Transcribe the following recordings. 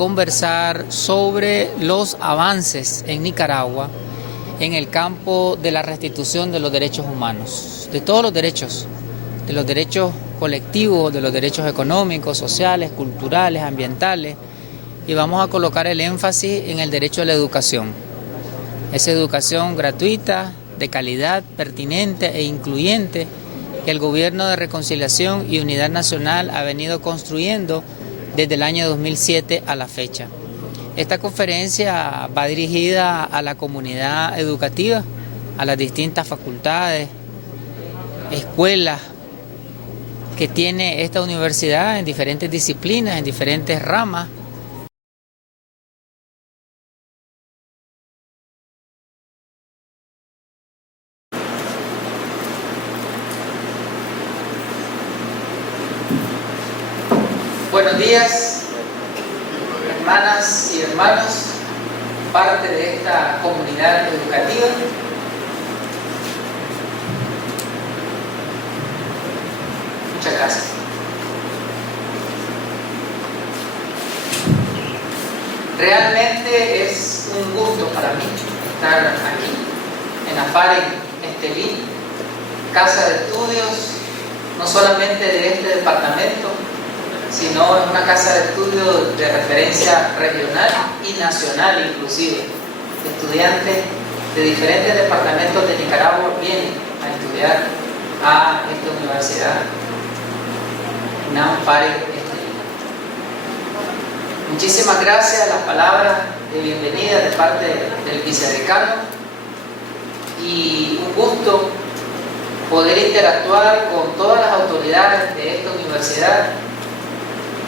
conversar sobre los avances en Nicaragua en el campo de la restitución de los derechos humanos, de todos los derechos, de los derechos colectivos, de los derechos económicos, sociales, culturales, ambientales, y vamos a colocar el énfasis en el derecho a la educación. Esa educación gratuita, de calidad, pertinente e incluyente que el Gobierno de Reconciliación y Unidad Nacional ha venido construyendo desde el año 2007 a la fecha. Esta conferencia va dirigida a la comunidad educativa, a las distintas facultades, escuelas que tiene esta universidad en diferentes disciplinas, en diferentes ramas. Buenos días, hermanas y hermanos, parte de esta comunidad educativa. Muchas gracias. Realmente es un gusto para mí estar aquí en AFAREC Estelí, casa de estudios, no solamente de este departamento, sino es una casa de estudio de referencia regional y nacional inclusive. Estudiantes de diferentes departamentos de Nicaragua vienen a estudiar a esta universidad, AFAREC Estelí. Muchísimas gracias a las palabras de bienvenida de parte del vicedecano y un gusto poder interactuar con todas las autoridades de esta universidad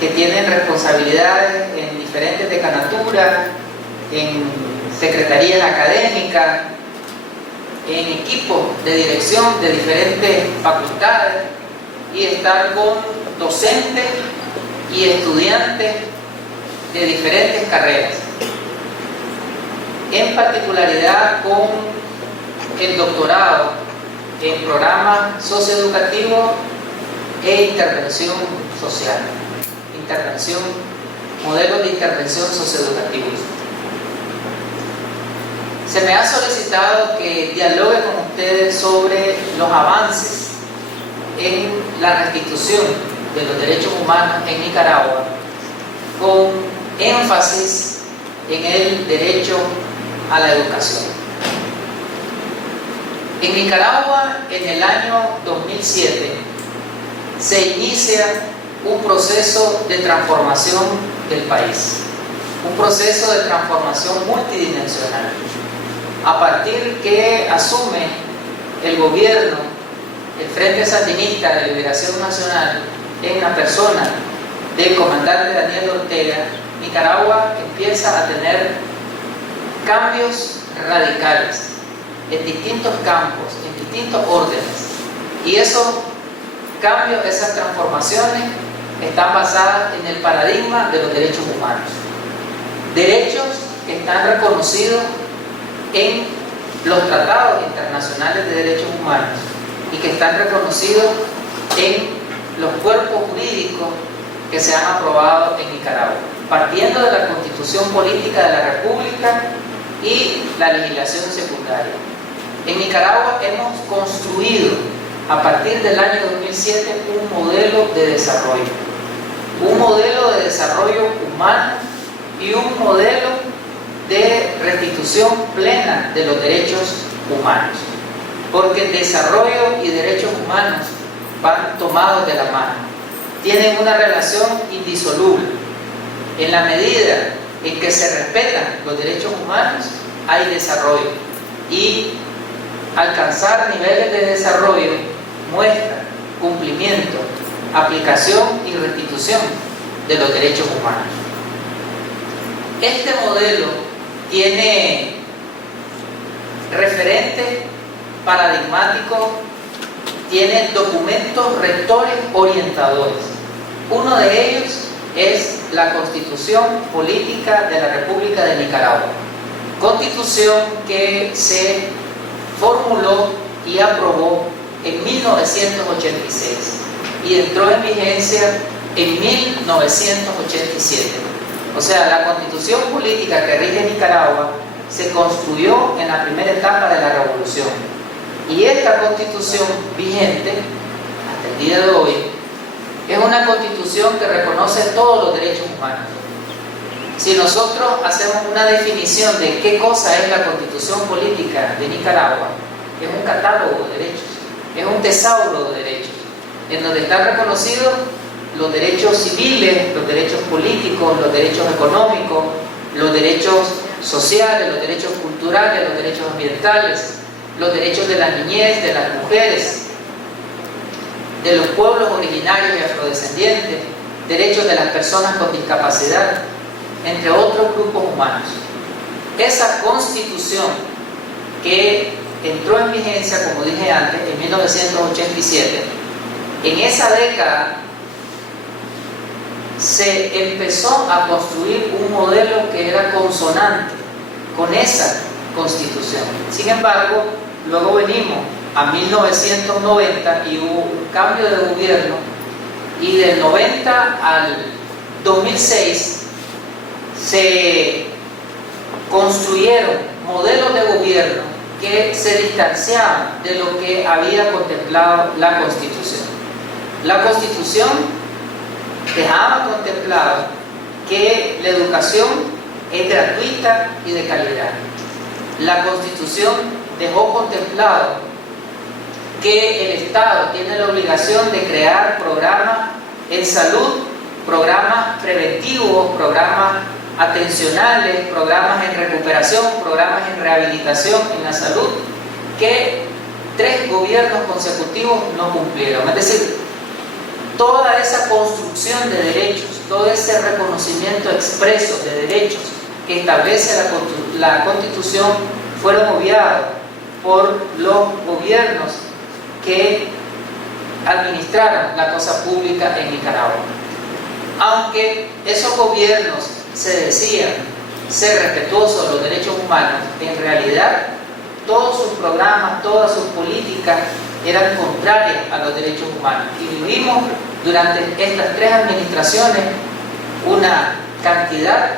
que tienen responsabilidades en diferentes decanaturas, en secretarías académicas, en equipos de dirección de diferentes facultades y estar con docentes y estudiantes de diferentes carreras, en particularidad con el doctorado en programas socioeducativos e intervención social. Modelos de intervención socioeducativos. Se me ha solicitado que dialogue con ustedes sobre los avances en la restitución de los derechos humanos en Nicaragua, con énfasis en el derecho a la educación. En Nicaragua, en el año 2007, se inicia un proceso de transformación del país, un proceso de transformación multidimensional, a partir que asume el gobierno, el Frente Sandinista de Liberación Nacional, en la persona del comandante Daniel Ortega. Nicaragua empieza a tener cambios radicales en distintos campos, en distintos órdenes, y esos cambios, esas transformaciones están basadas en el paradigma de los derechos humanos. Derechos que están reconocidos en los tratados internacionales de derechos humanos y que están reconocidos en los cuerpos jurídicos que se han aprobado en Nicaragua, partiendo de la Constitución Política de la República y la legislación secundaria. En Nicaragua hemos construido, a partir del año 2007, un modelo de desarrollo humano y un modelo de restitución plena de los derechos humanos, porque el desarrollo y derechos humanos van tomados de la mano, tienen una relación indisoluble. En la medida en que se respetan los derechos humanos, hay desarrollo, y alcanzar niveles de desarrollo muestra cumplimiento, aplicación y restitución de los derechos humanos. Este modelo tiene referentes paradigmáticos, tiene documentos rectores orientadores. Uno de ellos es la Constitución Política de la República de Nicaragua, constitución que se formuló y aprobó en 1986 y entró en vigencia en 1987. O sea, la constitución política que rige Nicaragua se construyó en la primera etapa de la revolución. Y esta constitución vigente, hasta el día de hoy, es una constitución que reconoce todos los derechos humanos. Si nosotros hacemos una definición de qué cosa es la constitución política de Nicaragua, es un catálogo de derechos, es un tesauro de derechos, en donde están reconocidos los derechos civiles, los derechos políticos, los derechos económicos, los derechos sociales, los derechos culturales, los derechos ambientales, los derechos de la niñez, de las mujeres, de los pueblos originarios y afrodescendientes, derechos de las personas con discapacidad, entre otros grupos humanos. Esa constitución que entró en vigencia, como dije antes, en 1987, en esa década se empezó a construir un modelo que era consonante con esa constitución. Sin embargo, luego venimos a 1990 y hubo un cambio de gobierno, y del 90 al 2006 se construyeron modelos de gobierno que se distanciaban de lo que había contemplado la Constitución. La Constitución dejaba contemplado que la educación es gratuita y de calidad. La Constitución dejó contemplado que el Estado tiene la obligación de crear programas en salud, programas preventivos, programas atencionales, programas en recuperación, programas en rehabilitación en la salud, que 3 gobiernos consecutivos no cumplieron. Es decir, toda esa construcción de derechos, todo ese reconocimiento expreso de derechos que establece la Constitución fueron obviados por los gobiernos que administraron la cosa pública en Nicaragua. Aunque esos gobiernos se decían ser respetuosos de los derechos humanos, en realidad todos sus programas, todas sus políticas eran contrarias a los derechos humanos. Y vivimos durante estas 3 administraciones una cantidad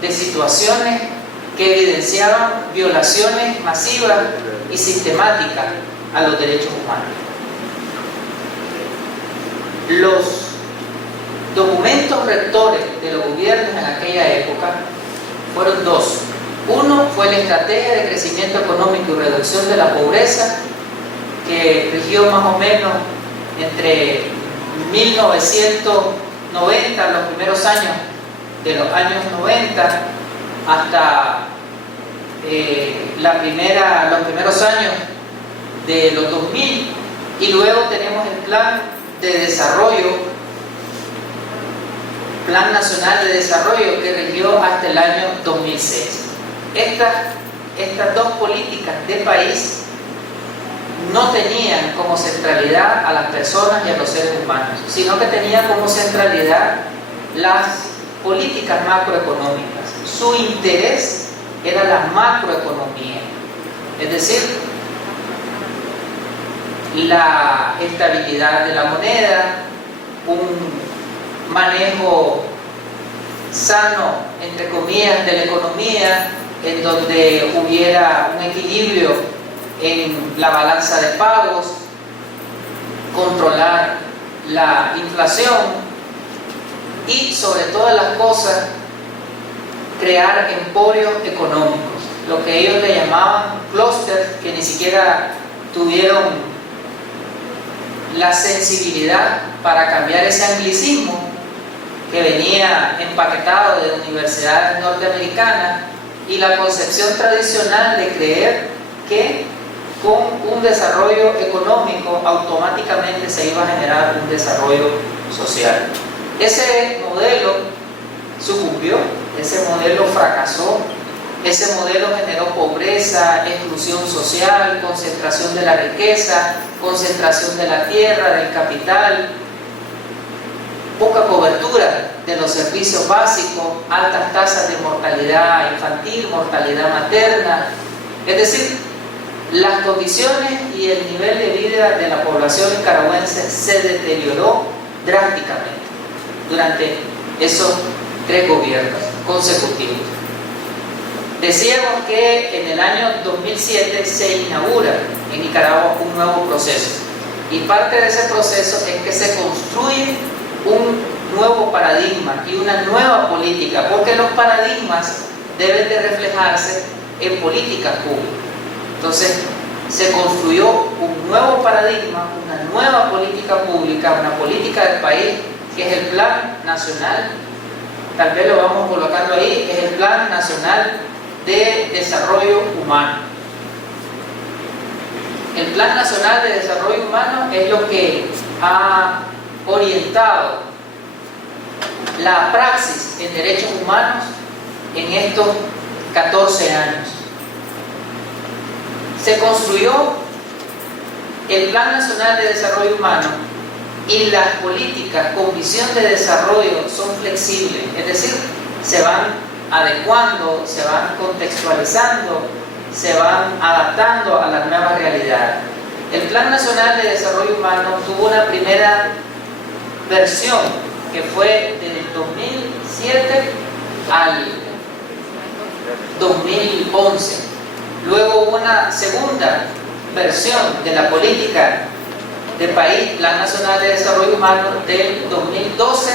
de situaciones que evidenciaban violaciones masivas y sistemáticas a los derechos humanos. Los documentos rectores de los gobiernos en aquella época fueron 2. Uno fue la Estrategia de Crecimiento Económico y Reducción de la Pobreza, que rigió más o menos entre 1990, los primeros años de los años 90, hasta los primeros años de los 2000, y luego tenemos el Plan de Desarrollo, Plan Nacional de Desarrollo, que rigió hasta el año 2006. Estas 2 políticas de país no tenían como centralidad a las personas y a los seres humanos, sino que tenían como centralidad las políticas macroeconómicas. Su interés era la macroeconomía, es decir, la estabilidad de la moneda, un manejo sano, entre comillas, de la economía, en donde hubiera un equilibrio en la balanza de pagos, controlar la inflación y, sobre todas las cosas, crear emporios económicos, lo que ellos le llamaban clústeres, que ni siquiera tuvieron la sensibilidad para cambiar ese anglicismo que venía empaquetado de universidades norteamericanas, y la concepción tradicional de creer que con un desarrollo económico automáticamente se iba a generar un desarrollo social. Ese modelo sucumbió, ese modelo fracasó, ese modelo generó pobreza, exclusión social, concentración de la riqueza, concentración de la tierra, del capital, poca cobertura de los servicios básicos, altas tasas de mortalidad infantil, mortalidad materna. Es decir, las condiciones y el nivel de vida de la población nicaragüense se deterioró drásticamente durante esos 3 gobiernos. consecutivos. Decíamos que en el año 2007 se inaugura en Nicaragua un nuevo proceso, y parte de ese proceso es que se construye un nuevo paradigma y una nueva política, porque los paradigmas deben de reflejarse en políticas públicas. Entonces se construyó un nuevo paradigma, una nueva política pública, una política del país, que es el Plan Nacional, tal vez lo vamos colocando ahí, es el Plan Nacional de Desarrollo Humano. El Plan Nacional de Desarrollo Humano es lo que ha orientado la praxis en derechos humanos en estos 14 años. Se construyó el Plan Nacional de Desarrollo Humano y las políticas con visión de desarrollo son flexibles, es decir, se van adecuando, se van contextualizando, se van adaptando a las nuevas realidades. El Plan Nacional de Desarrollo Humano tuvo una primera versión que fue del 2007 al 2011. Luego hubo una segunda versión de la política de país, Plan Nacional de Desarrollo Humano, del 2012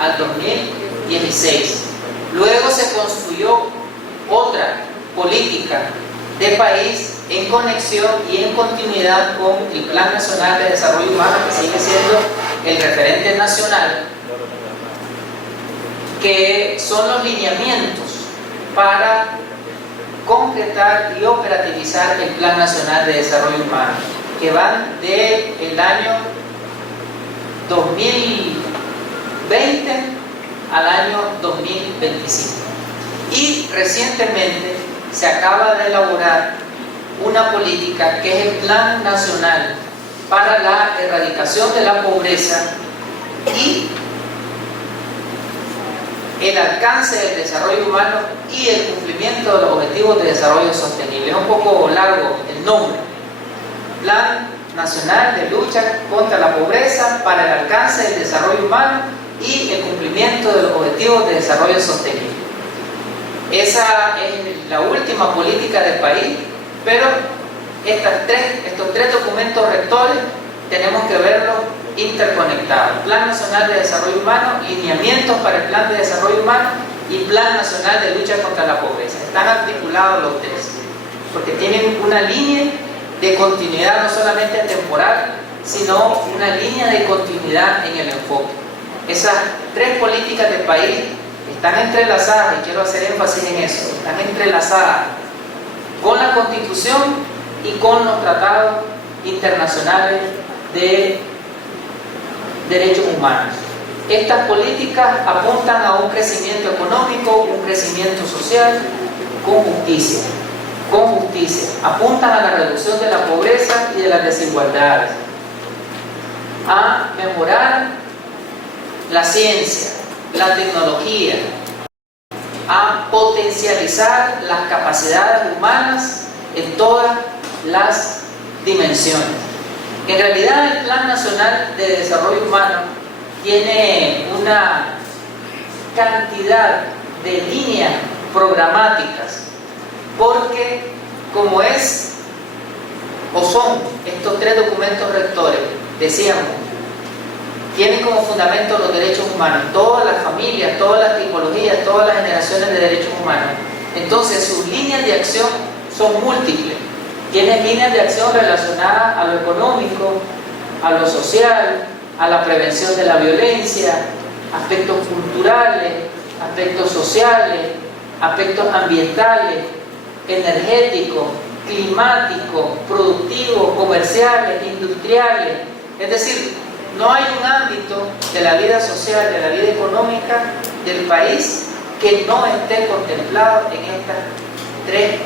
al 2016. Luego se construyó otra política de país en conexión y en continuidad con el Plan Nacional de Desarrollo Humano, que sigue siendo el referente nacional, que son los lineamientos para concretar y operativizar el Plan Nacional de Desarrollo Humano, que van del año 2020 al año 2025. Y recientemente se acaba de elaborar una política que es el Plan Nacional para la Erradicación de la Pobreza y el alcance del desarrollo humano y el cumplimiento de los objetivos de desarrollo sostenible. Es un poco largo el nombre. Plan Nacional de Lucha contra la Pobreza para el alcance del desarrollo humano y el cumplimiento de los objetivos de desarrollo sostenible. Esa es la última política del país, pero estos tres documentos rectores tenemos que verlos interconectados. Plan Nacional de Desarrollo Humano, lineamientos para el Plan de Desarrollo Humano y Plan Nacional de Lucha contra la Pobreza. Están articulados los tres, porque tienen una línea de continuidad no solamente temporal, sino una línea de continuidad en el enfoque. Esas tres políticas del país están entrelazadas, y quiero hacer énfasis en eso, están entrelazadas con la Constitución y con los tratados internacionales de derechos humanos. Estas políticas apuntan a un crecimiento económico, un crecimiento social con justicia, apuntan a la reducción de la pobreza y de las desigualdades, a mejorar la ciencia, la tecnología, a potencializar las capacidades humanas en todas las dimensiones. En realidad el Plan Nacional de Desarrollo Humano tiene una cantidad de líneas programáticas, porque como es o son estos tres documentos rectores, decíamos, tienen como fundamento los derechos humanos, todas las familias, todas las tipologías, todas las generaciones de derechos humanos. Entonces sus líneas de acción son múltiples. Tienen líneas de acción relacionadas a lo económico, a lo social, a la prevención de la violencia, aspectos culturales, aspectos sociales, aspectos ambientales, energéticos, climáticos, productivos, comerciales, industriales. Es decir, no hay un ámbito de la vida social, de la vida económica del país que no esté contemplado en estas tres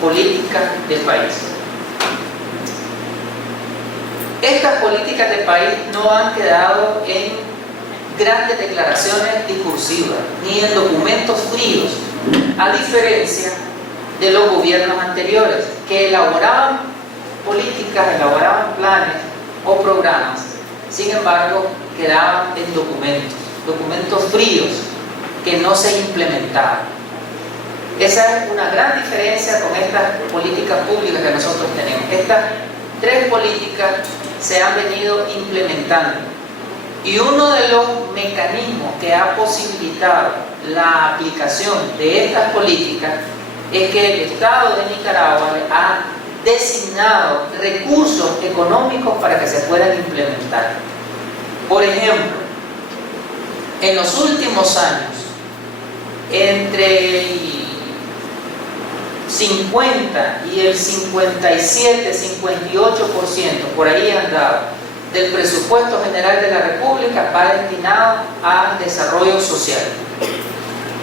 políticas del país. Estas políticas del país no han quedado en grandes declaraciones discursivas ni en documentos fríos, a diferencia de los gobiernos anteriores que elaboraban políticas, elaboraban planes o programas. Sin embargo, quedaban en documentos fríos que no se implementaban. Esa es una gran diferencia con estas políticas públicas que nosotros tenemos. Estas tres políticas se han venido implementando. Y uno de los mecanismos que ha posibilitado la aplicación de estas políticas es que el Estado de Nicaragua ha designado recursos económicos para que se puedan implementar. Por ejemplo, en los últimos años, entre el 50 y el 57, 58%, por ahí han dado, del presupuesto general de la República va destinado al desarrollo social.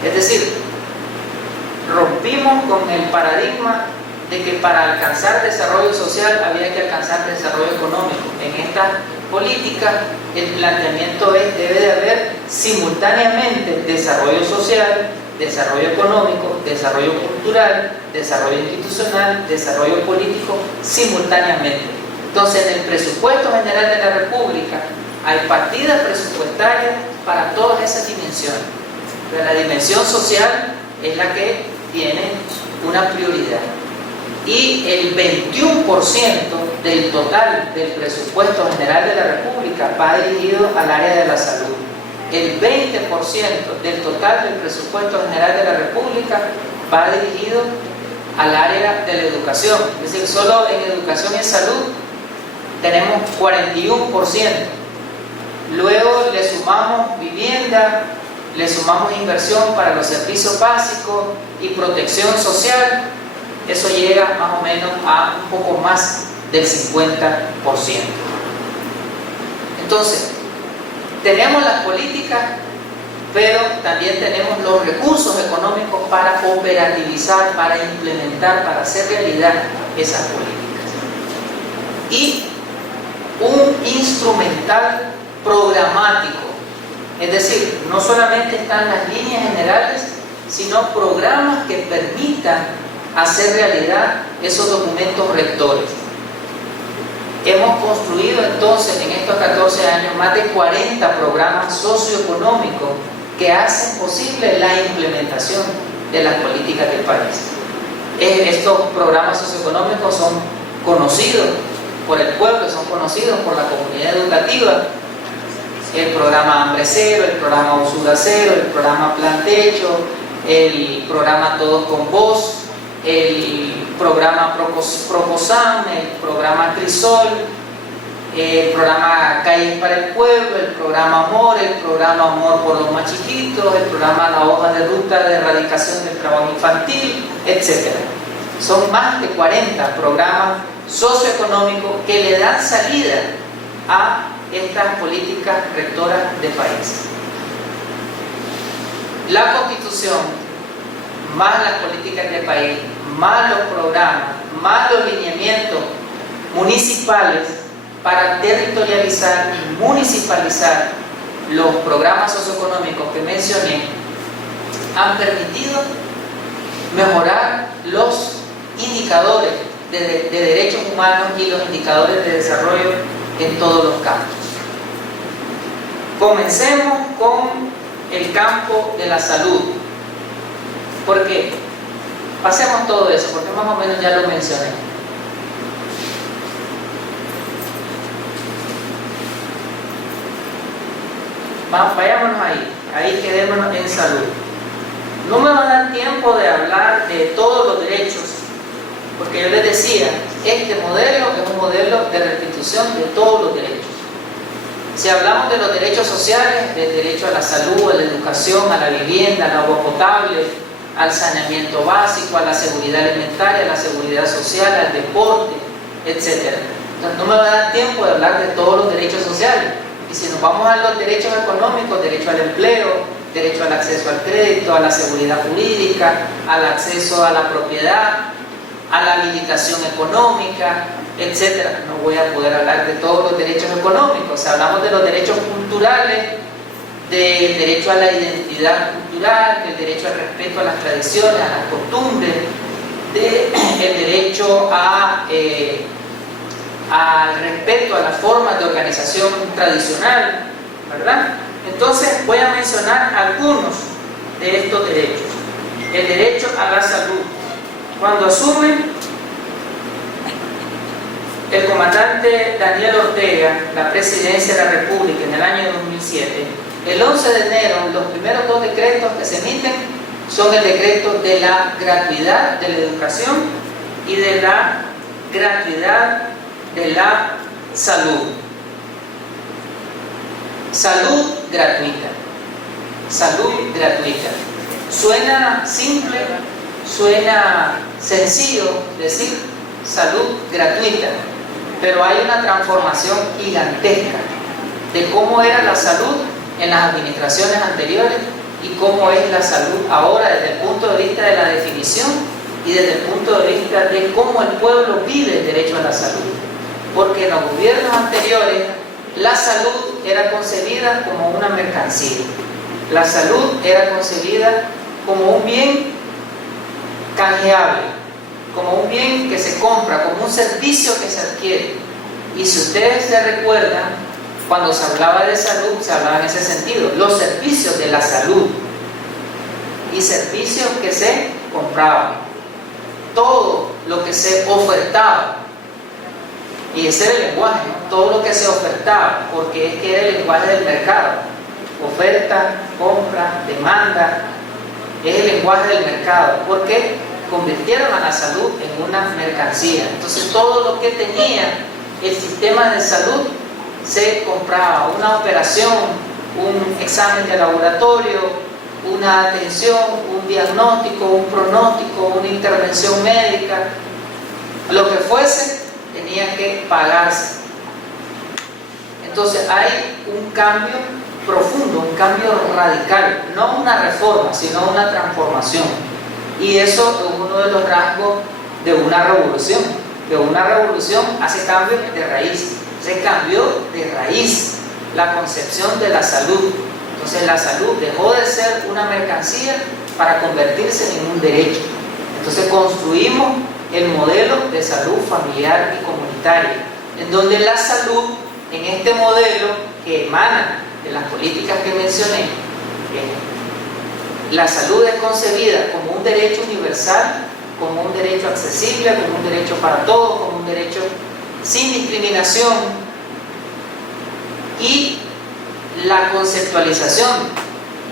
Es decir, rompimos con el paradigma de que para alcanzar desarrollo social había que alcanzar desarrollo económico. En estas políticas el planteamiento debe de haber simultáneamente desarrollo social, desarrollo económico, desarrollo cultural, desarrollo institucional, desarrollo político, simultáneamente. Entonces, en el presupuesto general de la República hay partidas presupuestarias para todas esas dimensiones. Pero la dimensión social es la que tiene una prioridad. Y el 21% del total del presupuesto general de la República va dirigido al área de la salud. El 20% del total del presupuesto general de la República va dirigido al área de la educación. Es decir, solo en educación y salud tenemos 41%. Luego le sumamos vivienda, le sumamos inversión para los servicios básicos y protección social. Eso llega más o menos a un poco más del 50%. Entonces, tenemos las políticas, pero también tenemos los recursos económicos para operativizar, para implementar, para hacer realidad esas políticas. Y un instrumental programático, es decir, no solamente están las líneas generales, sino programas que permitan hacer realidad esos documentos rectores. Hemos construido entonces en estos 14 años más de 40 programas socioeconómicos que hacen posible la implementación de las políticas del país. Estos programas socioeconómicos son conocidos por el pueblo, son conocidos por la comunidad educativa. El programa Hambre Cero, el programa Usura Cero, el programa Plan Techo, el programa Todos con Voz, el programa Proposam, el programa Crisol, el programa Calles para el Pueblo, el programa Amor por los más chiquitos, el programa La Hoja de Ruta de Erradicación del Trabajo Infantil, etc. Son más de 40 programas socioeconómicos que le dan salida a estas políticas rectoras del país. La Constitución, más las políticas del país, más los programas, más los lineamientos municipales para territorializar y municipalizar los programas socioeconómicos que mencioné, han permitido mejorar los indicadores de derechos humanos y los indicadores de desarrollo en todos los campos. Comencemos con el campo de la salud. ¿Por qué? Pasemos todo eso, porque más o menos ya lo mencioné. Vayámonos ahí quedémonos en salud. No me va a dar tiempo de hablar de todos los derechos, porque yo les decía, este modelo es un modelo de restitución de todos los derechos. Si hablamos de los derechos sociales, del derecho a la salud, a la educación, a la vivienda, al agua potable, al saneamiento básico, a la seguridad alimentaria, a la seguridad social, al deporte, etc. Entonces no me va a dar tiempo de hablar de todos los derechos sociales. Y si nos vamos a los derechos económicos, derecho al empleo, derecho al acceso al crédito, a la seguridad jurídica, al acceso a la propiedad, a la habilitación económica, etc. No voy a poder hablar de todos los derechos económicos. Si hablamos de los derechos culturales, del derecho a la identidad cultural, del derecho al respeto a las tradiciones, a las costumbres, del derecho al respeto a las formas de organización tradicional, ¿verdad? Entonces voy a mencionar algunos de estos derechos. El derecho a la salud. Cuando asume el comandante Daniel Ortega la presidencia de la República en el año 2007, el 11 de enero, los primeros dos decretos que se emiten son el decreto de la gratuidad de la educación y de la gratuidad de la salud. Salud gratuita. Salud gratuita. Suena simple, suena sencillo decir salud gratuita, pero hay una transformación gigantesca de cómo era la salud en las administraciones anteriores y cómo es la salud ahora desde el punto de vista de la definición y desde el punto de vista de cómo el pueblo vive el derecho a la salud. Porque en los gobiernos anteriores la salud era concebida como una mercancía. La salud era concebida como un bien canjeable, como un bien que se compra, como un servicio que se adquiere. Y si ustedes se recuerdan, cuando se hablaba de salud, se hablaba en ese sentido, los servicios de la salud y servicios que se compraban, todo lo que se ofertaba. Y ese era el lenguaje, ¿no? Todo lo que se ofertaba, porque es que era el lenguaje del mercado. Oferta, compra, demanda, es el lenguaje del mercado, porque convirtieron a la salud en una mercancía. Entonces todo lo que tenía el sistema de salud se compraba, una operación, un examen de laboratorio, una atención, un diagnóstico, un pronóstico, una intervención médica, lo que fuese, tenía que pagarse. Entonces hay un cambio profundo, un cambio radical, no una reforma, sino una transformación. Y eso es uno de los rasgos de una revolución, que una revolución hace cambios de raíz. Se cambió de raíz la concepción de la salud. Entonces la salud dejó de ser una mercancía para convertirse en un derecho. Entonces construimos el modelo de salud familiar y comunitaria, en donde la salud, en este modelo que emana de las políticas que mencioné, la salud es concebida como un derecho universal, como un derecho accesible, como un derecho para todos, como un derecho sin discriminación, y la conceptualización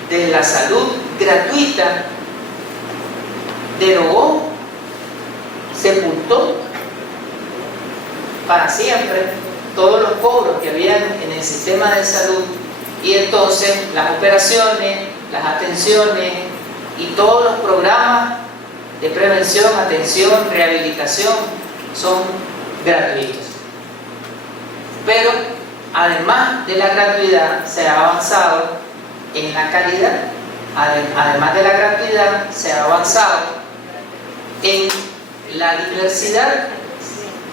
de la salud gratuita derogó, sepultó para siempre todos los cobros que habían en el sistema de salud, y entonces las operaciones, las atenciones y todos los programas de prevención, atención, rehabilitación son gratuitos. Pero además de la gratuidad se ha avanzado en la calidad, además de la gratuidad se ha avanzado en la diversidad,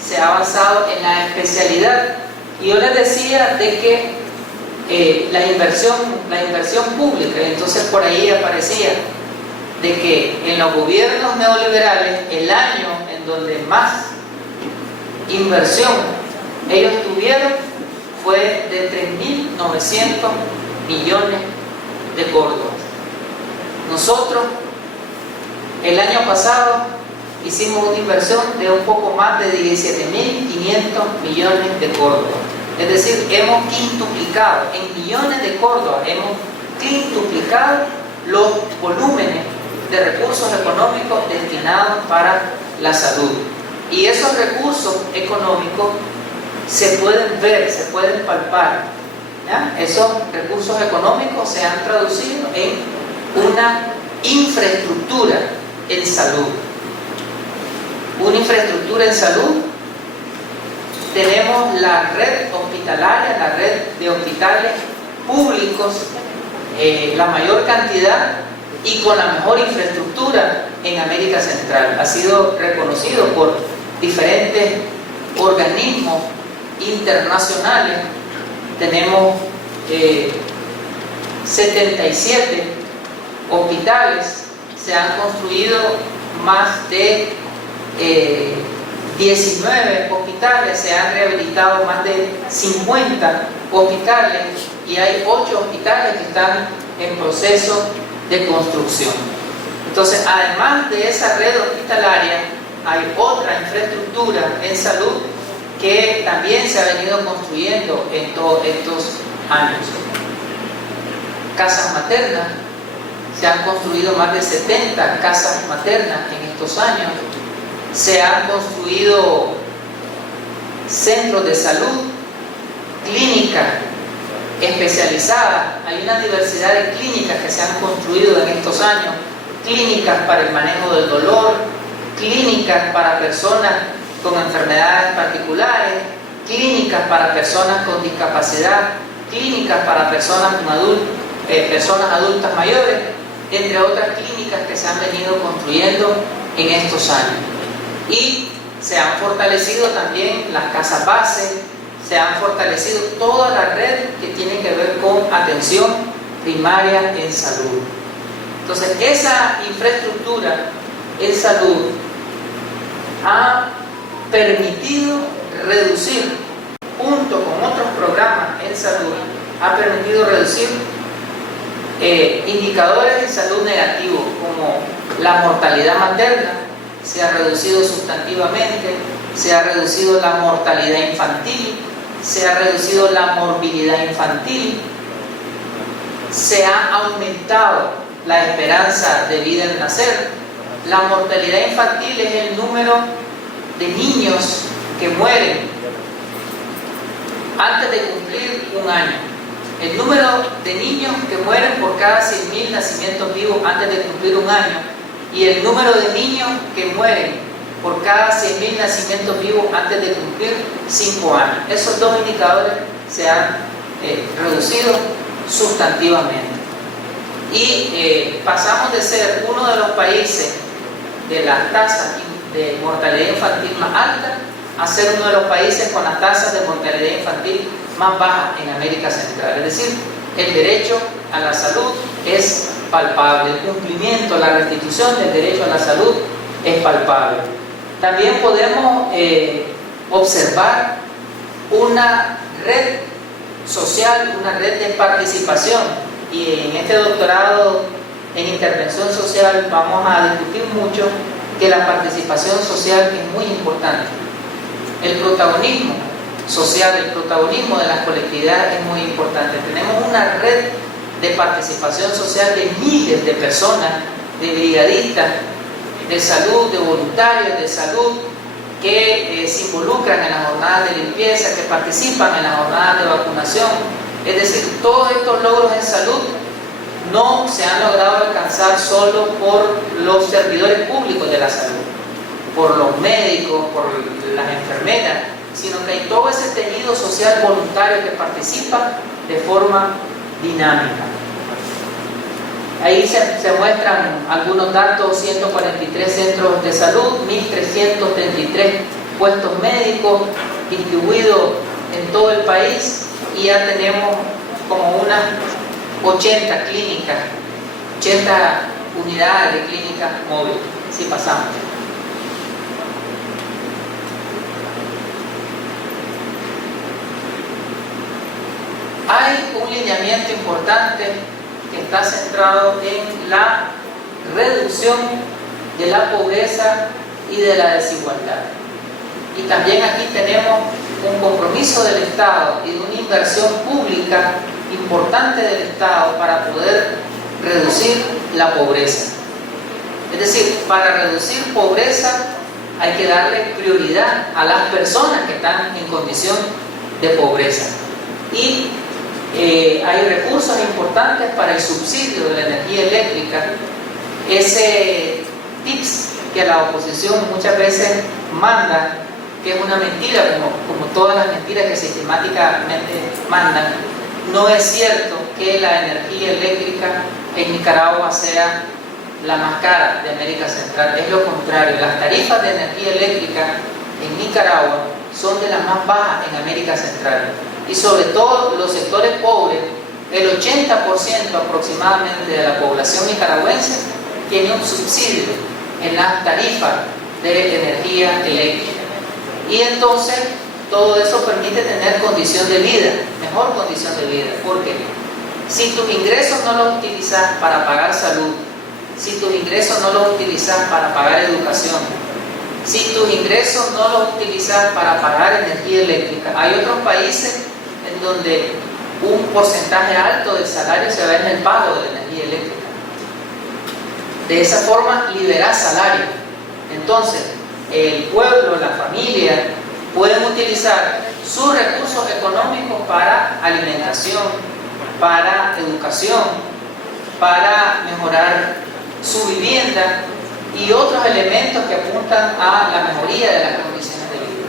se ha avanzado en la especialidad. Y yo les decía de que la inversión pública, entonces por ahí aparecía de que en los gobiernos neoliberales el año en donde más inversión ellos tuvieron fue de 3.900 millones de córdobas. Nosotros el año pasado hicimos una inversión de un poco más de 17.500 millones de córdobas. Es decir, hemos quintuplicado, en millones de córdobas, hemos quintuplicado los volúmenes de recursos económicos destinados para la salud. Y esos recursos económicos se pueden ver, se pueden palpar, ¿ya? Esos recursos económicos se han traducido en una infraestructura en salud. Una infraestructura en salud. Tenemos la red hospitalaria, la red de hospitales públicos, la mayor cantidad y con la mejor infraestructura en América Central. Ha sido reconocido por diferentes organismos internacionales. Tenemos 77 hospitales, se han construido más de 19 hospitales, se han rehabilitado más de 50 hospitales y hay 8 hospitales que están en proceso de construcción. Entonces, además de esa red hospitalaria, hay otra infraestructura en salud que también se ha venido construyendo en todos estos años. Casas maternas, se han construido más de 70 casas maternas en estos años, se han construido centros de salud, clínicas especializadas, hay una diversidad de clínicas que se han construido en estos años, clínicas para el manejo del dolor, clínicas para personas con enfermedades particulares, clínicas para personas con discapacidad, clínicas para personas adultas mayores, entre otras clínicas que se han venido construyendo en estos años. Y se han fortalecido también las casas base, se han fortalecido toda la red que tiene que ver con atención primaria en salud. Entonces, esa infraestructura en salud ha permitido reducir, junto con otros programas en salud, ha permitido reducir indicadores de salud negativos como la mortalidad materna, se ha reducido sustantivamente, se ha reducido la mortalidad infantil, se ha reducido la morbilidad infantil, se ha aumentado la esperanza de vida al nacer. La mortalidad infantil es el número de niños que mueren antes de cumplir un año. El número de niños que mueren por cada 100.000 nacimientos vivos antes de cumplir un año y el número de niños que mueren por cada 100.000 nacimientos vivos antes de cumplir 5 años. Esos dos indicadores se han reducido sustantivamente. Y pasamos de ser uno de los países de las tasas de mortalidad infantil más altas a ser uno de los países con las tasas de mortalidad infantil más bajas en América Central. Es decir, el derecho a la salud es palpable, el cumplimiento, la restitución del derecho a la salud es palpable. También podemos observar una red social, una red de participación, y en este doctorado en intervención social vamos a discutir mucho que la participación social es muy importante. El protagonismo social, el protagonismo de las colectividades es muy importante. Tenemos una red de participación social de miles de personas, de brigadistas de salud, de voluntarios de salud, que se involucran en las jornadas de limpieza, que participan en las jornadas de vacunación. Es decir, todos estos logros en salud no se han logrado alcanzar solo por los servidores públicos de la salud, por los médicos, por las enfermeras, sino que hay todo ese tejido social voluntario que participa de forma dinámica. Ahí se muestran algunos datos: 143 centros de salud, 1.333 puestos médicos distribuidos en todo el país, y ya tenemos como unas 80 clínicas, 80 unidades de clínicas móviles. Si pasamos. Hay un lineamiento importante que está centrado en la reducción de la pobreza y de la desigualdad. Y también aquí tenemos un compromiso del Estado y de una inversión pública importante del Estado para poder reducir la pobreza. Es decir, para reducir pobreza hay que darle prioridad a las personas que están en condición de pobreza. Y hay recursos importantes para el subsidio de la energía eléctrica. Ese tips que la oposición muchas veces manda, que es una mentira, como todas las mentiras que sistemáticamente mandan. No es cierto que la energía eléctrica en Nicaragua sea la más cara de América Central. Es lo contrario. Las tarifas de energía eléctrica en Nicaragua son de las más bajas en América Central. Y sobre todo los sectores pobres, el 80% aproximadamente de la población nicaragüense tiene un subsidio en las tarifas de energía eléctrica. Y entonces todo eso permite tener condición de vida, mejor condición de vida. ¿Por qué? Si tus ingresos no los utilizas para pagar salud, si tus ingresos no los utilizas para pagar educación, si tus ingresos no los utilizas para pagar energía eléctrica, hay otros países en donde un porcentaje alto del salario se va en el pago de la energía eléctrica. De esa forma liberas salario. Entonces, el pueblo, la familia, pueden utilizar sus recursos económicos para alimentación, para educación, para mejorar su vivienda y otros elementos que apuntan a la mejoría de las condiciones de vida.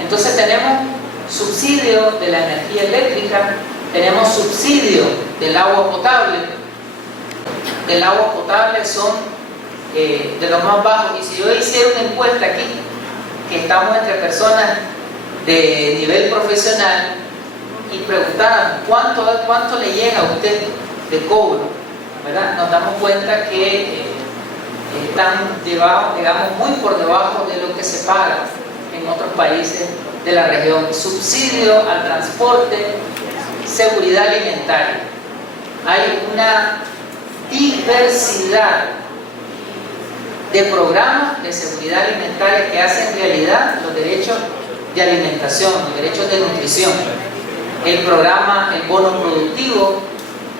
Entonces tenemos subsidio de la energía eléctrica, tenemos subsidio del agua potable. Del agua potable son de los más bajos. Y si yo hiciera una encuesta aquí, que estamos entre personas de nivel profesional, y preguntaran cuánto le llega a usted de cobro, ¿verdad? Nos damos cuenta que están debajo, digamos, muy por debajo de lo que se paga en otros países de la región. Subsidio al transporte, seguridad alimentaria. Hay una diversidad de programas de seguridad alimentaria que hacen realidad los derechos de alimentación, los derechos de nutrición. El programa El Bono Productivo,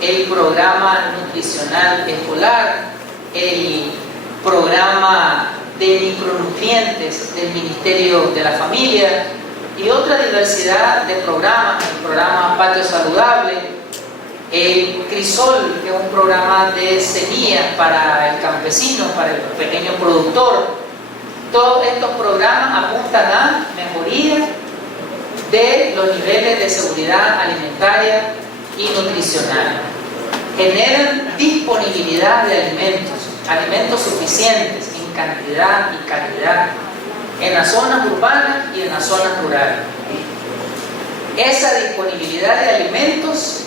el programa nutricional escolar, el programa de micronutrientes del Ministerio de la Familia y otra diversidad de programas, el programa Patio Saludable, el Crisol, que es un programa de semillas para el campesino, para el pequeño productor. Todos estos programas apuntan a mejoría de los niveles de seguridad alimentaria y nutricional. Generan disponibilidad de alimentos suficientes en cantidad y calidad en las zonas urbanas y en las zonas rurales. Esa disponibilidad de alimentos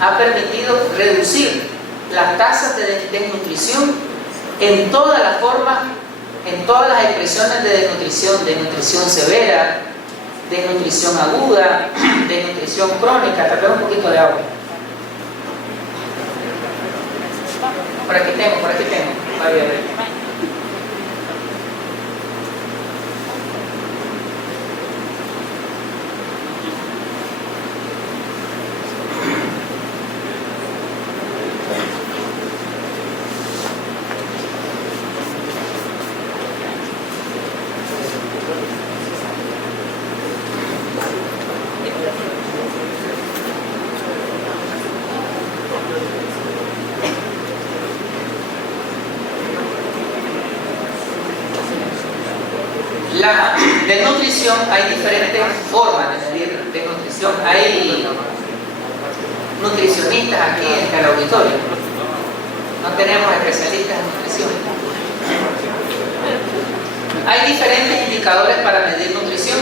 ha permitido reducir las tasas de desnutrición en todas las formas, en todas las expresiones de desnutrición severa, desnutrición aguda, desnutrición crónica. Trae un poquito de agua. Por aquí tengo. A ver. La desnutrición, hay diferentes formas de medir desnutrición. Hay nutricionistas aquí en el auditorio. No tenemos especialistas en nutrición. Hay diferentes indicadores para medir nutrición.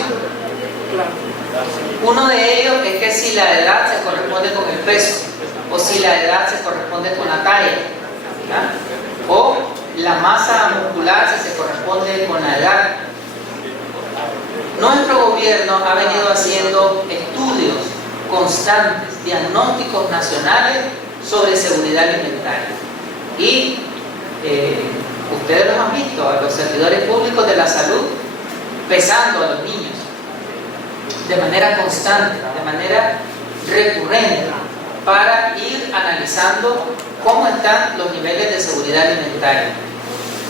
Uno de ellos es que si la edad se corresponde con el peso, o si la edad se corresponde con la talla, ¿verdad? O la masa muscular si se corresponde con la edad. Nuestro gobierno ha venido haciendo estudios constantes, diagnósticos nacionales sobre seguridad alimentaria. Y ustedes los han visto, a los servidores públicos de la salud pesando a los niños de manera constante, de manera recurrente, para ir analizando cómo están los niveles de seguridad alimentaria.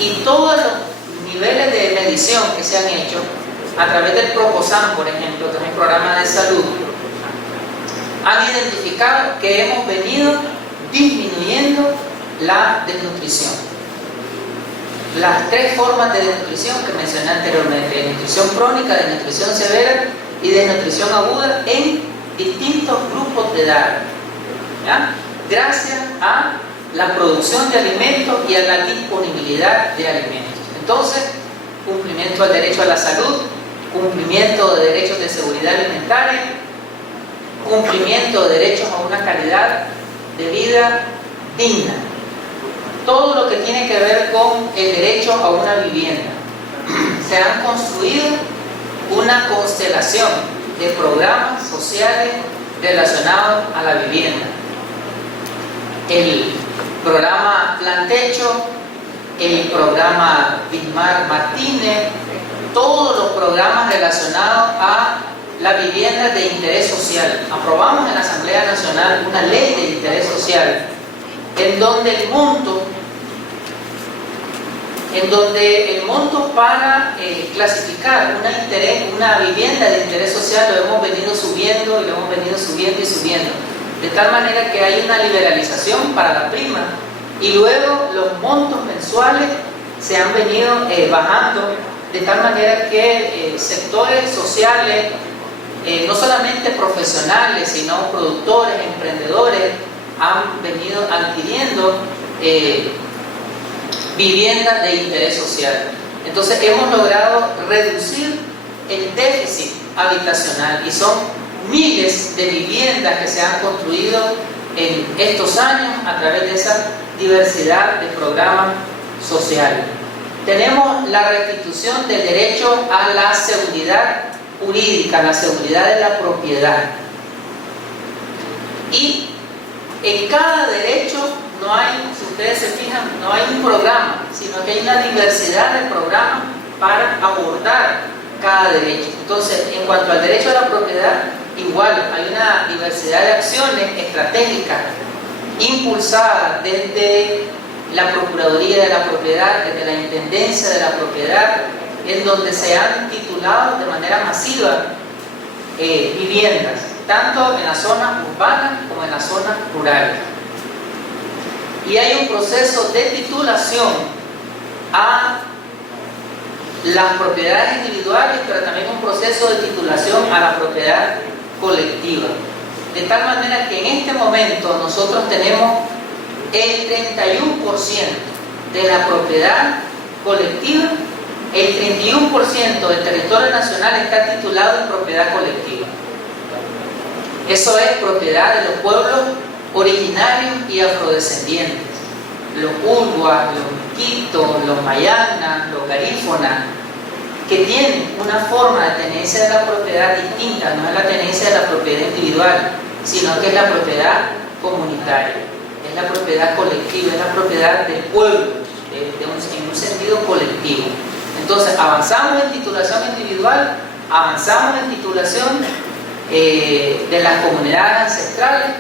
Y todos los niveles de medición que se han hecho a través del Proposan, por ejemplo, que es un programa de salud, han identificado que hemos venido disminuyendo la desnutrición. Las tres formas de desnutrición que mencioné anteriormente: desnutrición crónica, desnutrición severa y desnutrición aguda en distintos grupos de edad, ¿ya? Gracias a la producción de alimentos y a la disponibilidad de alimentos. Entonces, cumplimiento al derecho a la salud, cumplimiento de derechos de seguridad alimentaria, cumplimiento de derechos a una calidad de vida digna. Todo lo que tiene que ver con el derecho a una vivienda. Se han construido una constelación de programas sociales relacionados a la vivienda. el programa Plan Techo, el programa Bismarck Martínez, todos los programas relacionados a la vivienda de interés social. Aprobamos en la Asamblea Nacional una ley de interés social en donde el monto para clasificar una vivienda de interés social lo hemos venido subiendo y lo hemos venido subiendo y subiendo, de tal manera que hay una liberalización para la prima y luego los montos mensuales se han venido bajando, de tal manera que sectores sociales, no solamente profesionales, sino productores, emprendedores, han venido adquiriendo viviendas de interés social. Entonces hemos logrado reducir el déficit habitacional y son miles de viviendas que se han construido en estos años a través de esa diversidad de programas sociales. Tenemos la restitución del derecho a la seguridad jurídica, la seguridad de la propiedad. Y en cada derecho no hay, si ustedes se fijan, no hay un programa, sino que hay una diversidad de programas para abordar cada derecho. Entonces, en cuanto al derecho a la propiedad, igual hay una diversidad de acciones estratégicas impulsadas desde la Procuraduría de la Propiedad, desde la Intendencia de la Propiedad, en donde se han titulado de manera masiva viviendas, tanto en las zonas urbanas como en las zonas rurales. Y hay un proceso de titulación a las propiedades individuales, pero también un proceso de titulación a la propiedad colectiva. De tal manera que en este momento nosotros tenemos el 31% de la propiedad colectiva, el 31% del territorio nacional está titulado en propiedad colectiva. Eso es propiedad de los pueblos originarios y afrodescendientes, los Ulguas, los Miquitos, los Mayanas, los Garífonas, que tienen una forma de tenencia de la propiedad distinta, no es la tenencia de la propiedad individual, sino que es la propiedad comunitaria, es la propiedad colectiva, es la propiedad del pueblo, en un sentido colectivo. Entonces, avanzamos en titulación individual, avanzamos en titulación de las comunidades ancestrales,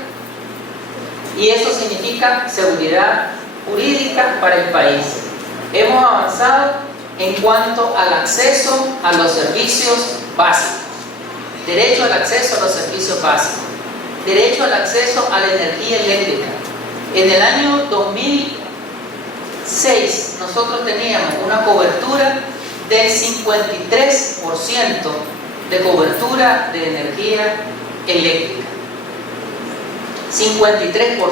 y eso significa seguridad jurídica para el país. Hemos avanzado en cuanto al acceso a los servicios básicos, derecho al acceso a los servicios básicos, derecho al acceso a la energía eléctrica. En el año 2006 nosotros teníamos una cobertura del 53% de cobertura de energía eléctrica. 53%.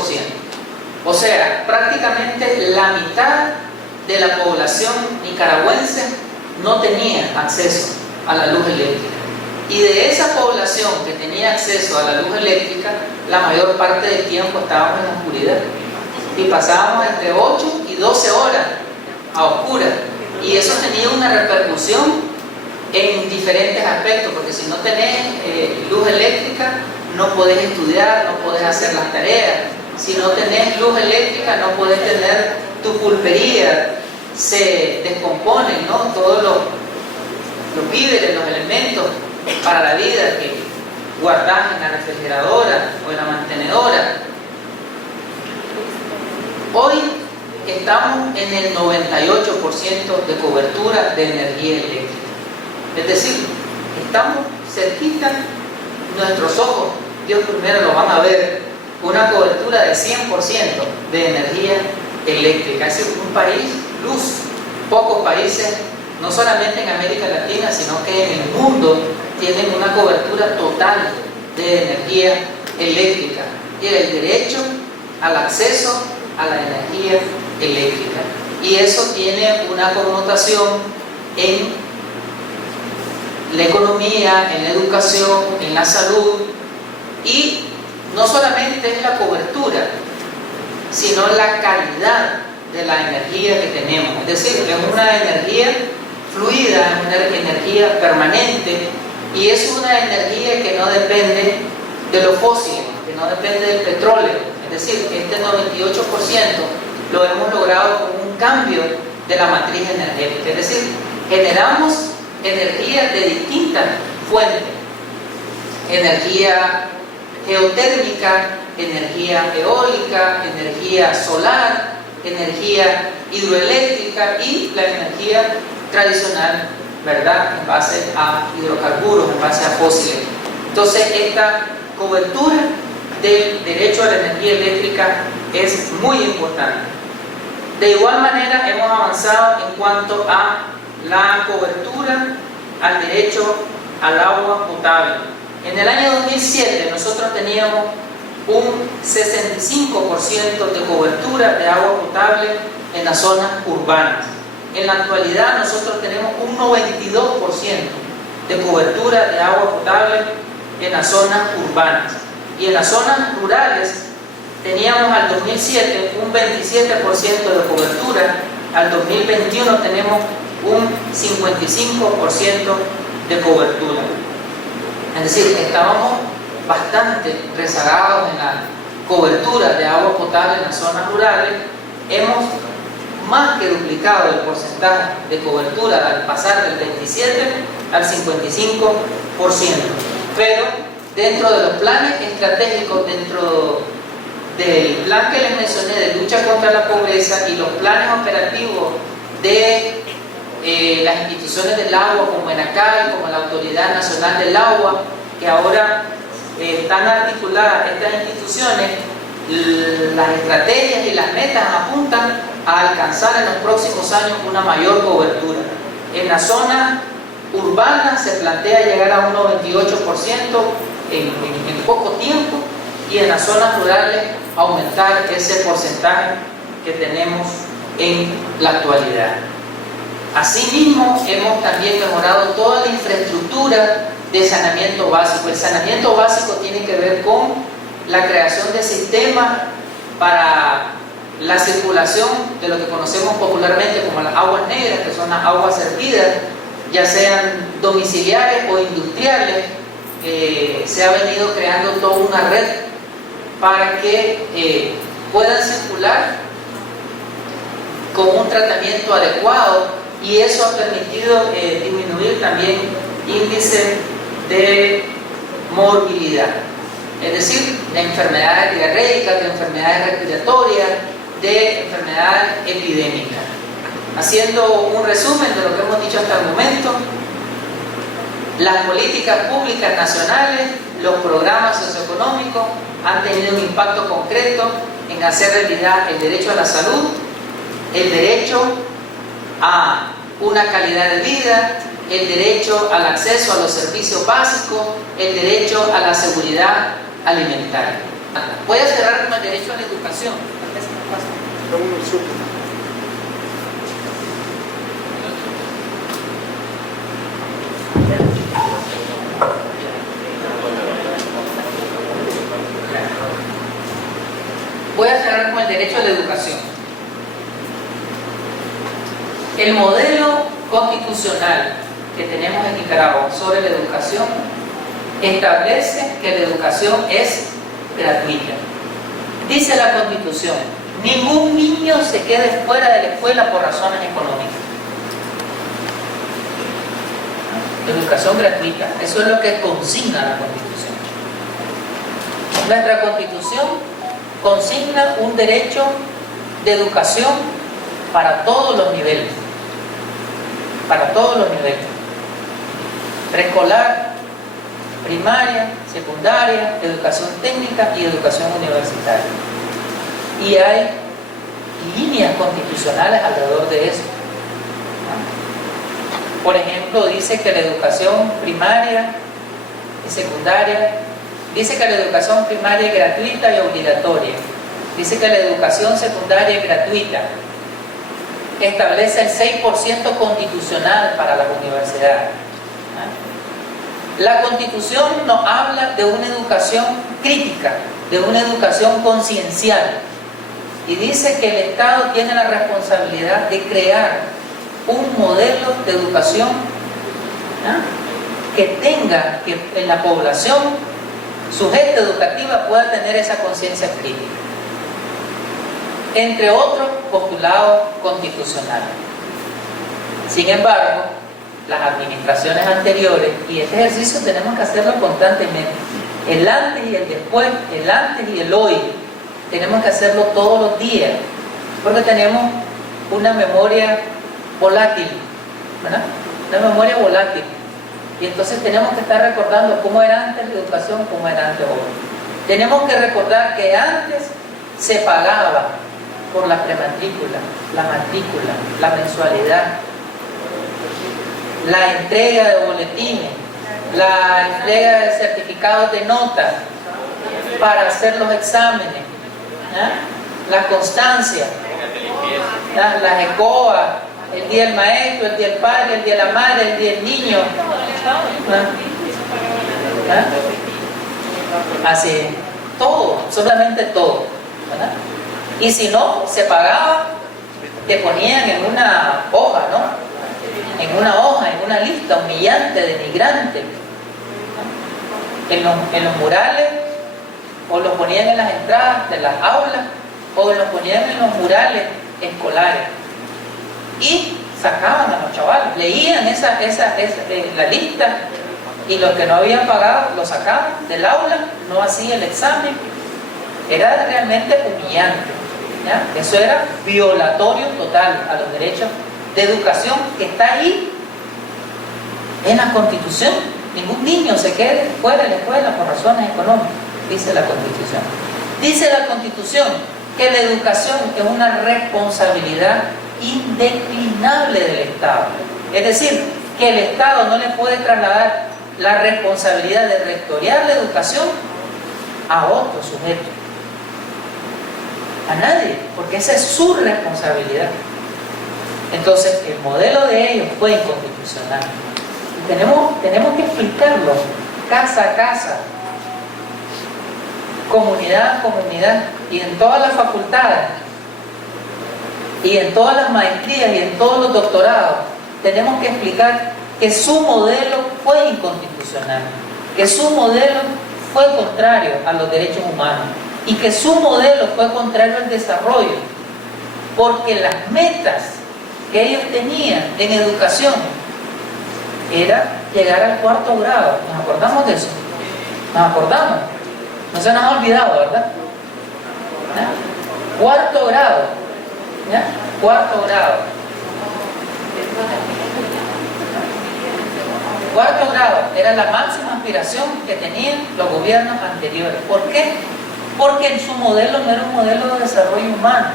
O sea, prácticamente la mitad de la población nicaragüense no tenía acceso a la luz eléctrica. Y de esa población que tenía acceso a la luz eléctrica, la mayor parte del tiempo estábamos en oscuridad. Y pasábamos entre 8 y 12 horas a oscuras. Y eso tenía una repercusión en diferentes aspectos, porque si no tenés luz eléctrica, no podés estudiar, no podés hacer las tareas. Si no tenés luz eléctrica, no podés tener tu pulpería, se descomponen, ¿no? Todos los víveres, los elementos para la vida que guardás en la refrigeradora o en la mantenedora. Hoy estamos en el 98% de cobertura de energía eléctrica. Es decir, estamos cerquita, nuestros ojos, Dios primero lo van a ver, una cobertura de 100% de energía eléctrica. Es decir, un país luz. Pocos países, no solamente en América Latina, sino que en el mundo, tienen una cobertura total de energía eléctrica y el derecho al acceso a la energía eléctrica. Y eso tiene una connotación en la economía, en la educación, en la salud, y no solamente es la cobertura, sino la calidad de la energía que tenemos. Es decir, es una energía fluida, es una energía permanente, y es una energía que no depende de los fósiles, que no depende del petróleo. Es decir, este 98% lo hemos logrado con un cambio de la matriz energética, es decir, generamos energía de distintas fuentes, energía geotérmica, energía eólica, energía solar, energía hidroeléctrica y la energía tradicional, ¿verdad?, en base a hidrocarburos, en base a fósiles. Entonces, esta cobertura del derecho a la energía eléctrica es muy importante. De igual manera, hemos avanzado en cuanto a la cobertura al derecho al agua potable. En el año 2007 nosotros teníamos un 65% de cobertura de agua potable en las zonas urbanas. En la actualidad nosotros tenemos un 92% de cobertura de agua potable en las zonas urbanas. Y en las zonas rurales teníamos al 2007 un 27% de cobertura, al 2021 tenemos un 55% de cobertura. Es decir, estábamos bastante rezagados en la cobertura de agua potable en las zonas rurales. Hemos más que duplicado el porcentaje de cobertura al pasar del 27 al 55%. Pero dentro de los planes estratégicos, dentro del plan que les mencioné de lucha contra la pobreza y los planes operativos de las instituciones del agua como ENACAL, como la Autoridad Nacional del Agua, que ahora están articuladas estas instituciones, las estrategias y las metas apuntan a alcanzar en los próximos años una mayor cobertura. En la zona urbana se plantea llegar a un 98% en poco tiempo, y en las zonas rurales aumentar ese porcentaje que tenemos en la actualidad. Asimismo, hemos también mejorado toda la infraestructura de saneamiento básico. El saneamiento básico tiene que ver con la creación de sistemas para la circulación de lo que conocemos popularmente como las aguas negras, que son las aguas servidas, ya sean domiciliares o industriales. Se ha venido creando toda una red para que puedan circular con un tratamiento adecuado, y eso ha permitido disminuir también índices de morbilidad, es decir, de enfermedades diarreicas, de enfermedades respiratorias, de enfermedades epidémicas. Haciendo un resumen de lo que hemos dicho hasta el momento, las políticas públicas nacionales, los programas socioeconómicos han tenido un impacto concreto en hacer realidad el derecho a la salud, el derecho a una calidad de vida, el derecho al acceso a los servicios básicos, el derecho a la seguridad alimentaria. Voy a cerrar con el derecho a la educación. Voy a cerrar con el derecho a la educación. El modelo constitucional que tenemos en Nicaragua sobre la educación establece que la educación es gratuita. Dice la Constitución: ningún niño se quede fuera de la escuela por razones económicas. Educación gratuita, eso es lo que consigna la Constitución. Nuestra Constitución consigna un derecho de educación para todos los niveles. Para todos los niveles. Preescolar, primaria, secundaria, educación técnica y educación universitaria. Y hay líneas constitucionales alrededor de eso. Por ejemplo, dice que la educación primaria y secundaria, dice que la educación primaria es gratuita y obligatoria. Dice que la educación secundaria es gratuita. Establece el 6% constitucional para las universidades. La Constitución nos habla de una educación crítica, de una educación conciencial, y dice que el Estado tiene la responsabilidad de crear un modelo de educación que tenga, que en la población sujeta educativa pueda tener esa conciencia crítica. entre otros postulados constitucionales. Sin embargo, las administraciones anteriores, y este ejercicio tenemos que hacerlo constantemente, el antes y el después, el antes y el hoy, tenemos que hacerlo todos los días, porque tenemos una memoria volátil, ¿verdad? Una memoria volátil. Y entonces tenemos que estar recordando cómo era antes la educación, cómo era antes hoy. Tenemos que recordar que antes se pagaba por la prematrícula, la matrícula, la mensualidad, la entrega de boletines, la entrega de certificados de notas para hacer los exámenes, ¿eh? La constancia, las escobas, el día del maestro, el día del padre, el día de la madre, el día del niño. Así, todo, absolutamente todo, ¿verdad? Y si no, se pagaba, te ponían en una hoja, ¿no? En una hoja, en una lista humillante, denigrante, en los murales, o los ponían en las entradas de las aulas, o los ponían en los murales escolares. Y sacaban a los chavales, leían la lista, y los que no habían pagado lo sacaban del aula, no hacían el examen. Era realmente humillante, ¿ya? Eso era violatorio total a los derechos de educación que está ahí en la Constitución. Ningún niño se quede fuera de la escuela por razones económicas, dice la Constitución. Dice la Constitución que la educación es una responsabilidad indeclinable del Estado. Es decir, que el Estado no le puede trasladar la responsabilidad de rectorear la educación a otro sujeto, a nadie, porque esa es su responsabilidad. Entonces, el modelo de ellos fue inconstitucional. Y tenemos que explicarlo casa a casa, comunidad a comunidad, y en todas las facultades, y en todas las maestrías, y en todos los doctorados. Tenemos que explicar que su modelo fue inconstitucional, que su modelo fue contrario a los derechos humanos, y que su modelo fue contrario al desarrollo, porque las metas que ellos tenían en educación era llegar al 4º grado. ¿Nos acordamos de eso? ¿Nos acordamos? No se nos ha olvidado, ¿verdad? ¿Ya? 4º grado, ¿ya? 4º grado. 4º grado era la máxima aspiración que tenían los gobiernos anteriores. ¿Por qué? Porque en su modelo no era un modelo de desarrollo humano.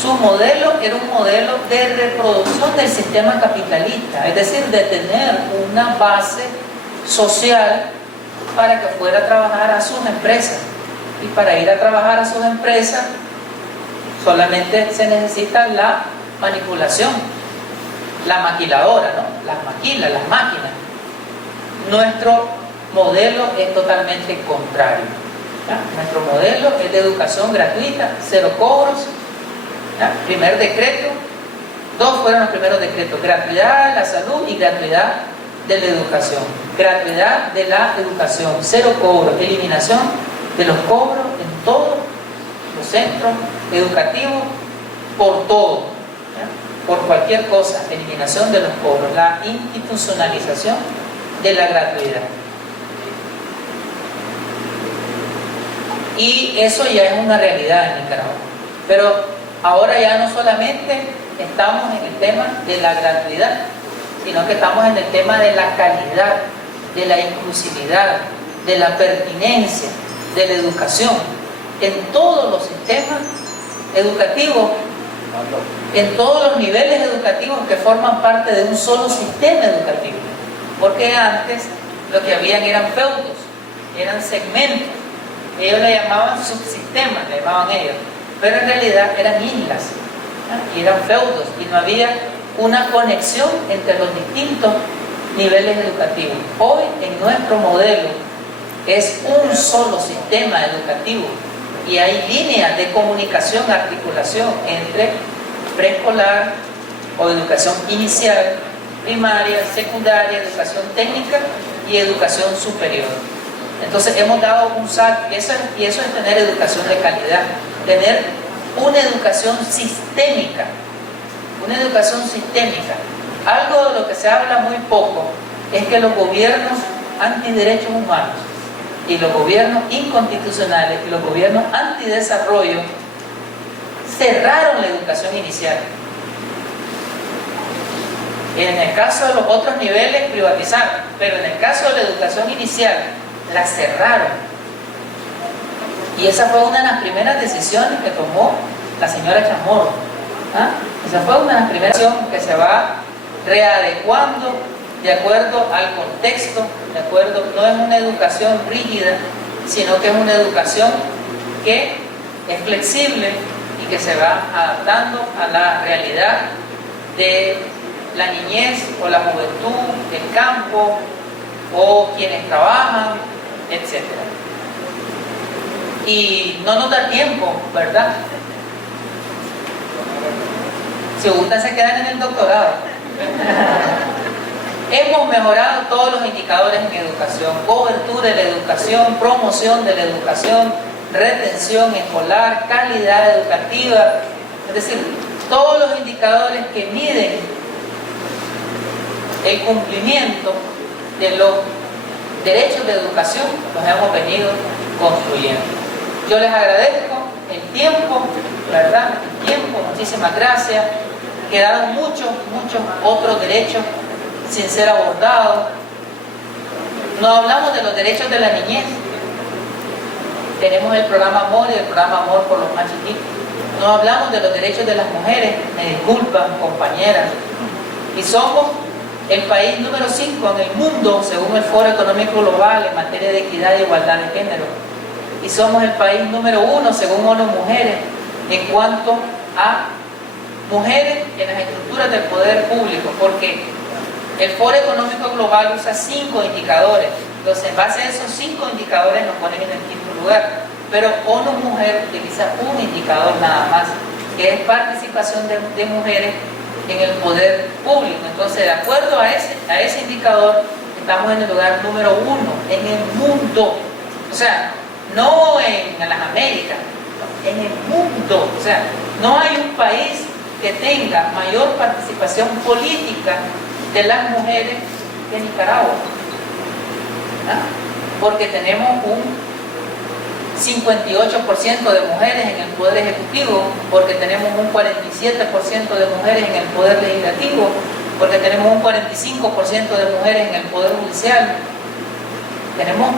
Su modelo era un modelo de reproducción del sistema capitalista, es decir, de tener una base social para que fuera a trabajar a sus empresas. Y para ir a trabajar a sus empresas solamente se necesita la manipulación, la maquiladora, ¿no? Las maquilas, las máquinas. Nuestro modelo es totalmente contrario, ¿ya? Nuestro modelo es de educación gratuita, 0 cobros, ¿ya? Primer decreto, 2 fueron los primeros decretos: gratuidad de la salud y gratuidad de la educación. Gratuidad de la educación, 0 cobros, eliminación de los cobros en todos los centros educativos, por todo, ¿ya? Por cualquier cosa, eliminación de los cobros, la institucionalización de la gratuidad. Y eso ya es una realidad en Nicaragua. Pero ahora ya no solamente estamos en el tema de la gratuidad, sino que estamos en el tema de la calidad, de la inclusividad, de la pertinencia, de la educación, en todos los sistemas educativos, en todos los niveles educativos que forman parte de un solo sistema educativo. Porque antes lo que habían eran feudos, eran segmentos, ellos le llamaban subsistemas, le llamaban ellos, pero en realidad eran islas, ¿no? Y eran feudos, y no había una conexión entre los distintos niveles educativos. Hoy en nuestro modelo es un solo sistema educativo y hay líneas de comunicación, articulación entre preescolar o educación inicial, primaria, secundaria, educación técnica y educación superior. Entonces hemos dado un salto, y eso es tener educación de calidad, tener una educación sistémica, una educación sistémica. Algo de lo que se habla muy poco es que los gobiernos antiderechos humanos y los gobiernos inconstitucionales y los gobiernos antidesarrollo cerraron la educación inicial. En el caso de los otros niveles privatizaron, pero en el caso de la educación inicial la cerraron. Y esa fue una de las primeras decisiones que tomó la señora Chamorro. Esa fue una de las primeras decisiones que se va readecuando de acuerdo al contexto, de acuerdo, no es una educación rígida, sino que es una educación que es flexible y que se va adaptando a la realidad de la niñez o la juventud, del campo o quienes trabajan, etc. Y no nos da tiempo, ¿verdad? Si gustan se quedan en el doctorado. Hemos mejorado todos los indicadores en educación: cobertura de la educación, promoción de la educación, retención escolar, calidad educativa, es decir, todos los indicadores que miden el cumplimiento de los derechos de educación los hemos venido construyendo. Yo les agradezco el tiempo, ¿verdad? El tiempo, muchísimas gracias. Quedaron muchos otros derechos sin ser abordados. No hablamos de los derechos de la niñez. Tenemos el programa Amor y el programa Amor por los más chiquitos. No hablamos de los derechos de las mujeres, me disculpan, compañeras. Y somos el país número 5 en el mundo, según el Foro Económico Global, en materia de equidad e igualdad de género. Y somos el país número 1, según ONU Mujeres, en cuanto a mujeres en las estructuras del poder público, porque el Foro Económico Global usa 5 indicadores. Entonces, en base a esos 5 indicadores nos ponen en el 5º lugar. Pero ONU Mujer utiliza un indicador nada más, que es participación de mujeres en el poder público. Entonces, de acuerdo a ese indicador, estamos en el lugar número 1 en el mundo. O sea, no en las Américas, en el mundo. O sea, no hay un país que tenga mayor participación política de las mujeres que Nicaragua. Porque tenemos un 58% de mujeres en el poder ejecutivo, porque tenemos un 47% de mujeres en el poder legislativo, porque tenemos un 45% de mujeres en el poder judicial. Tenemos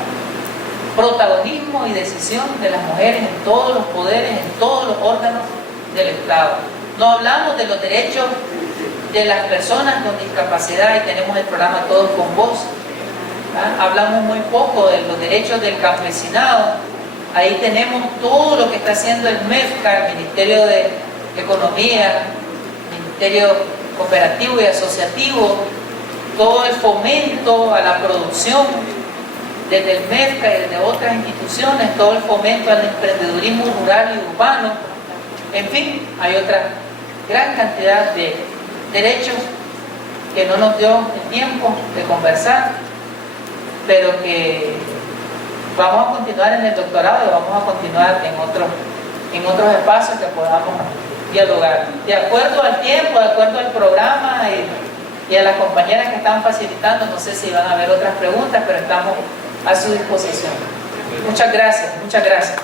protagonismo y decisión de las mujeres en todos los poderes, en todos los órganos del Estado. No hablamos de los derechos de las personas con discapacidad y tenemos el programa Todos con Voz. Hablamos muy poco de los derechos del campesinado. Ahí tenemos todo lo que está haciendo el MEFCA, el Ministerio de Economía, Ministerio Cooperativo y Asociativo, todo el fomento a la producción desde el MEFCA y desde otras instituciones, todo el fomento al emprendedurismo rural y urbano. En fin, hay otra gran cantidad de derechos que no nos dio el tiempo de conversar, pero que vamos a continuar en el doctorado y vamos a continuar en otros espacios que podamos dialogar. De acuerdo al tiempo, de acuerdo al programa y a las compañeras que están facilitando, no sé si van a haber otras preguntas, pero estamos a su disposición. Muchas gracias, muchas gracias.